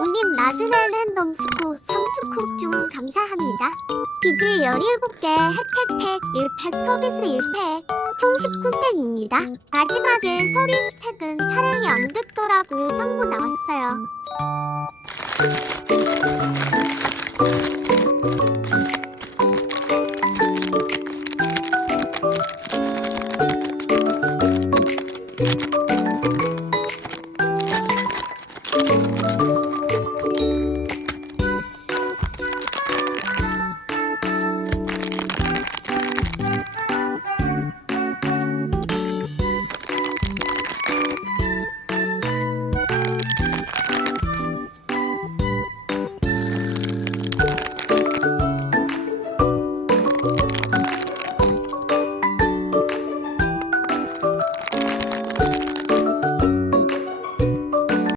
우님 나그네는 놈스쿠 성수쿡 중 감사합니다. 비즈 17개 혜택팩 1팩 서비스 1팩 총 19팩입니다. 마지막에 서리 스택은 촬영이 안 됐더라고 정보 나왔어요.